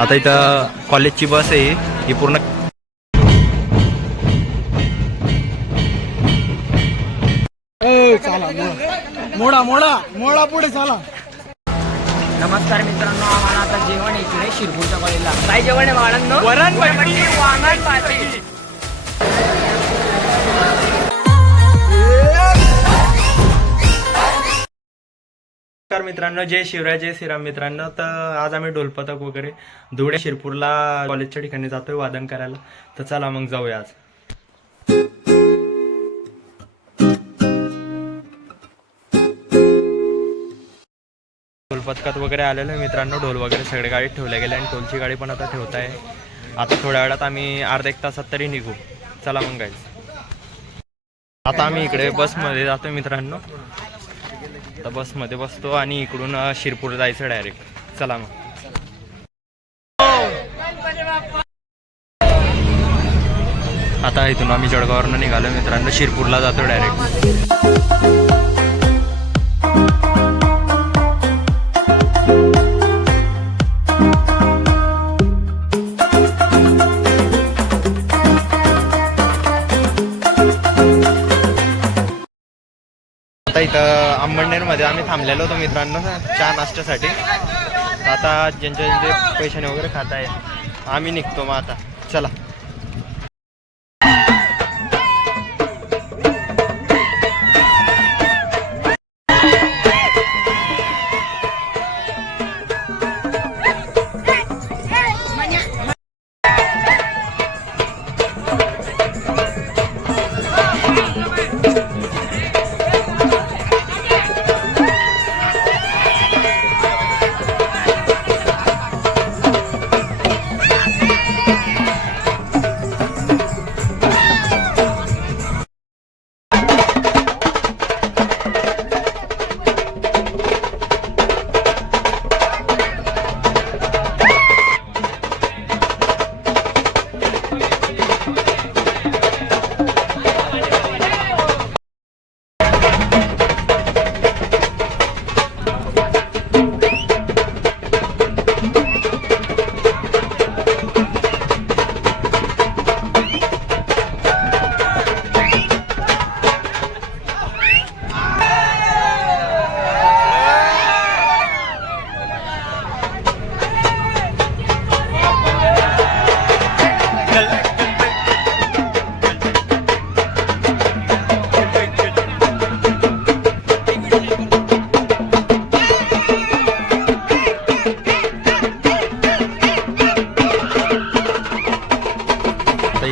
आता इथं कॉलेजची बस आहे ही पूर्ण मोडा मोडा मोडा पुढे चाला. नमस्कार मित्रांनो, आम्हाला आता जेवण इकडे शिरपूरच्या कॉलेजला. काय जेवण आहे बाळांनो? वरण भाजी, वांगण भाजी. नमस्कार मित्रांनो, जय शिवराय, जय श्रीराम मित्रांनो. तर आज आम्ही ढोलपथक वगैरे धुळे शिरपूरला कॉलेजच्या ठिकाणी जातोय वादन करायला. तर चला मग जाऊया आज. ढोलपथकात वगैरे आलेलो आहे मित्रांनो. ढोल वगैरे सगळे गाडीत ठेवले गेले आणि टोलची गाडी पण आता ठेवत आहे. आता थोड्या वेळात आम्ही अर्धा एक तासात तरी निघू. चला मग गाईज. आता आम्ही इकडे बसमध्ये जातोय मित्रांनो. आता बसमध्ये बसतो आणि इकडून शिरपूर जायचं डायरेक्ट. चला मग. आता इथून आम्ही जळगाववरून निघालो मित्रांनो. शिरपूरला जातो डायरेक्ट. आता इथं अंबळनेरमध्ये आम्ही थांबलेलो होतो मित्रांनो चहा नाश्त्यासाठी. आता ज्यांचे पैशाने वगैरे खात आहे आम्ही निघतो मग आता. चला.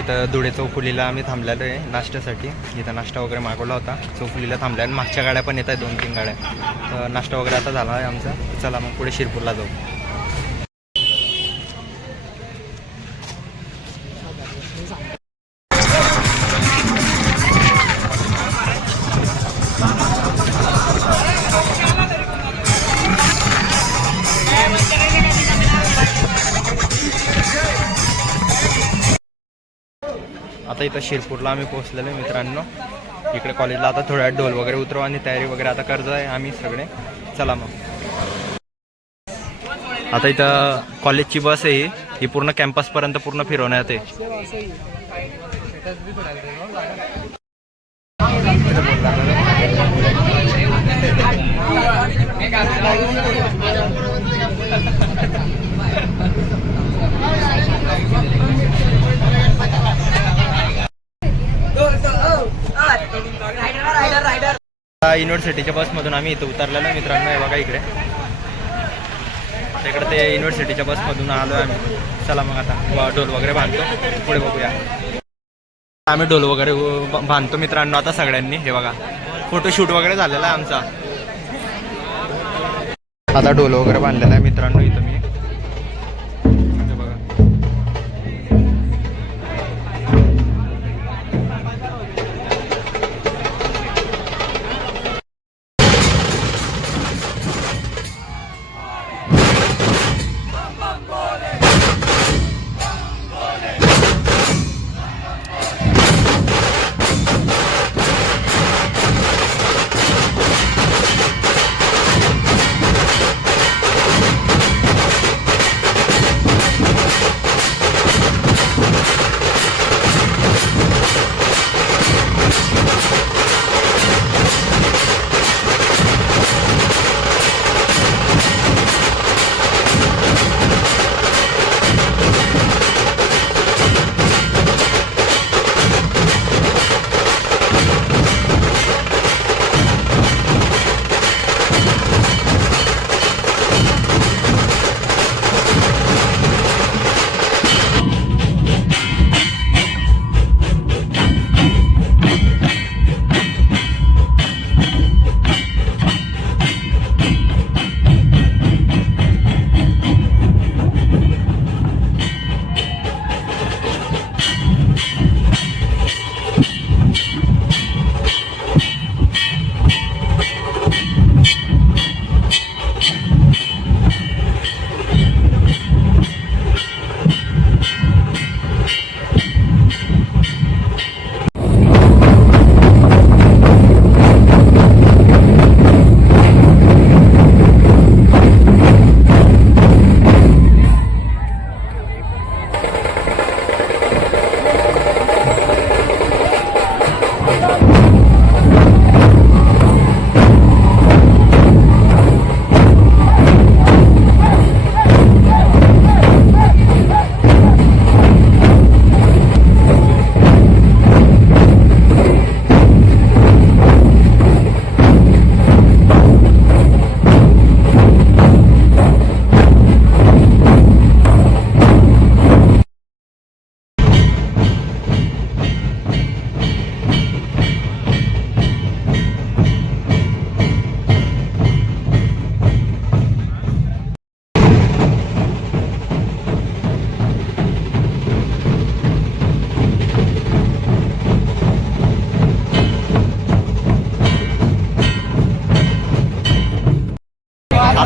इथं धुळे चौफुलीला आम्ही थांबलेलो आहे नाश्त्यासाठी. इथं नाश्ता वगैरे मागवला होता. चौफुलीला थांबल्या आणि मागच्या गाड्या पण येत आहेत 2-3 गाड्या. तर नाश्ता वगैरे आता झाला आहे आमचा. चला मग पुढे शिरपूरला जाऊ. आता इथं शिरपूरला आम्ही पोहोचलेलो आहे मित्रांनो. इकडे कॉलेजला आता थोड्या ढोल वगैरे उतरव आणि तयारी वगैरे आता करतो आहे आम्ही सगळे. चला मग. आता इथं कॉलेजची बस आहे ही पूर्ण कॅम्पसपर्यंत पूर्ण फिरवण्यात आहे. युनिव्हर्सिटीच्या बसमधून आम्ही इथं उतरलेलो आहे मित्रांनो. हे बघा इकडे. इकडे ते युनिव्हर्सिटीच्या बसमधून आलो आहे आम्ही. चला मग आता ढोल वगैरे बांधतो. पुढे बघूया. आम्ही ढोल वगैरे बांधतो मित्रांनो आता सगळ्यांनी. हे बघा फोटोशूट वगैरे झालेला आहे आमचा. आता ढोल वगैरे बांधलेला आहे मित्रांनो इथं मी.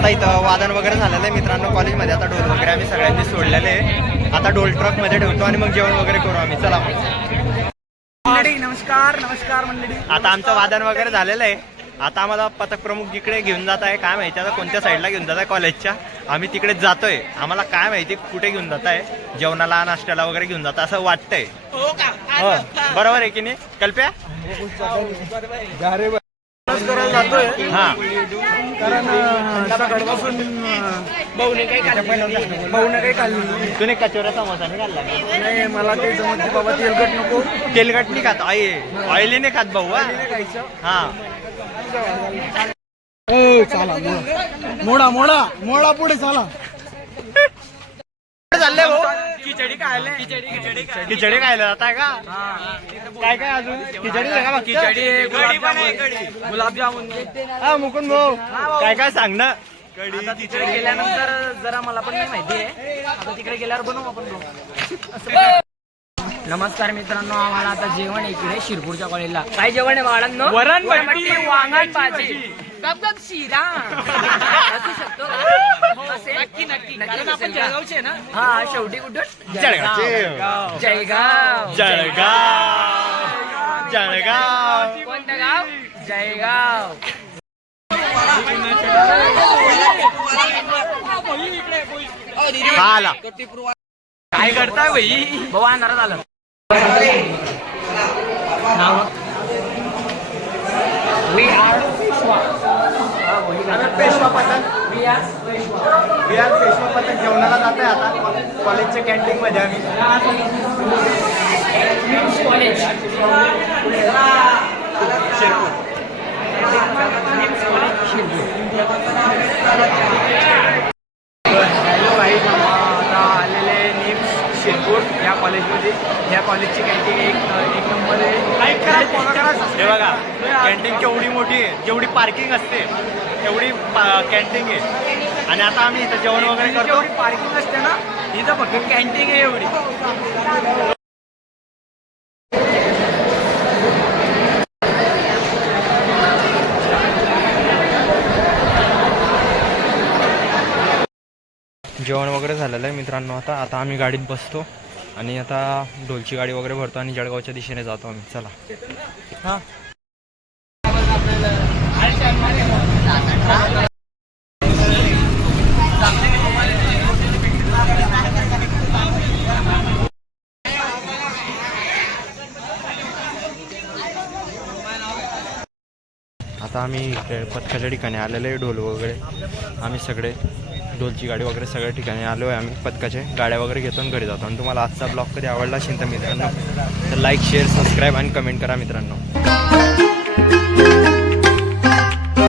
आता इथं वादन वगैरे झालेलं आहे मित्रांनो कॉलेजमध्ये. आता ढोल वगैरे आम्ही सगळ्यांनी सोडलेले आहे. आता ढोल ट्रकमध्ये ठेवतो आणि मग जेवण वगैरे करू आम्ही. चला मंडळी नमस्कार नमस्कार मंडळी. आता आमचं वादन वगैरे झालेलं आहे. आता आम्हाला पथक प्रमुख जिकडे घेऊन जात आहे काय माहिती आता कोणत्या साईडला घेऊन जात आहे कॉलेजच्या. आम्ही तिकडेच जातोय. आम्हाला काय माहिती कुठे घेऊन जात आहे. जेवणाला नाश्त्याला वगैरे घेऊन जात असं वाटतंय. हो बरोबर आहे की नाही कल्प्या? करायला जातोय हा कारण सकाळपासून भाऊने काही खाल्ली. तुम्ही कचोऱ्या समोसा नाही खाल्ला का? नाही मला ते जमत नाही बाबा, तेलकट नको. तेलकट नाही खात ऑइली नाही खात भाऊ. हा ए चला मोडा मोडा मोडा पुढे चला. चाललंय भाऊ. खिचडी खिचडी खायला जाताय का? काय काय अजून खिचडी आहे का? गुलाबजामुन. हा मुकुंद भाऊ काय काय सांग ना. आता तिकडे गेल्यानंतर जरा मला पण नाही माहिती आहे. आता तिकडे गेल्यावर बनवू आपण. नमस्कार मित्रांनो, आम्हाला आता जेवण आहे इकडे शिरपूरच्या कॉलेजला. काय जेवण आहे बाळांनो? वरण भट्टी वांगण भाजी गपगप शिरा असू शकतो का? असेल? नक्की कारण आपण जळगावचे ना. हा शेवटी कुठून? जळगावचे. जळगाव. जळगाव जळगाव. कोणतं गाव? जळगाव. हा आला. काय करताय भाई? भाऊ अंधारात आलं. पेशवा पथक पेशवा पथक जेवणाला जात आहे आता कॉलेजच्या कॅन्टीन मध्ये आम्ही. कॉलेज शिरपूर. हॅलो भाई, आता आलेले निम्स शिरपूर या कॉलेजमध्ये. या कॉलेजची कॅन्टीन एक नंबर आहे. हे बघा कॅन्टीन केवढी मोठी आहे. जेवढी पार्किंग असते तेवढी कॅन्टीन आहे. आणि आता आम्ही इथं जेवण वगैरे करतो. जेवढी पार्किंग असते ना इथं फक्त कॅन्टीन आहे एवढी. जेवण वगैरे झालेलं आहे मित्रांनो. आता आम्ही गाडीत बसतो आणि आता ढोलची गाडी वगैरे भरतो आणि जळगावच्या दिशेने जातो आम्ही. चला. हां आता आम्ही पथकाच्या ठिकाणी आलेलो आहे. ढोल वगैरे आम्ही सगळे ढोलची गाडी वगैरे सगळ्या ठिकाणी आलो आहे. आम्ही पथकाचे गाड्या वगैरे घेतो आणि घरी जातो. आणि तुम्हाला आजचा ब्लॉग कधी आवडला असेल तर मित्रांनो तर लाईक शेअर सबस्क्राईब आणि कमेंट करा मित्रांनो.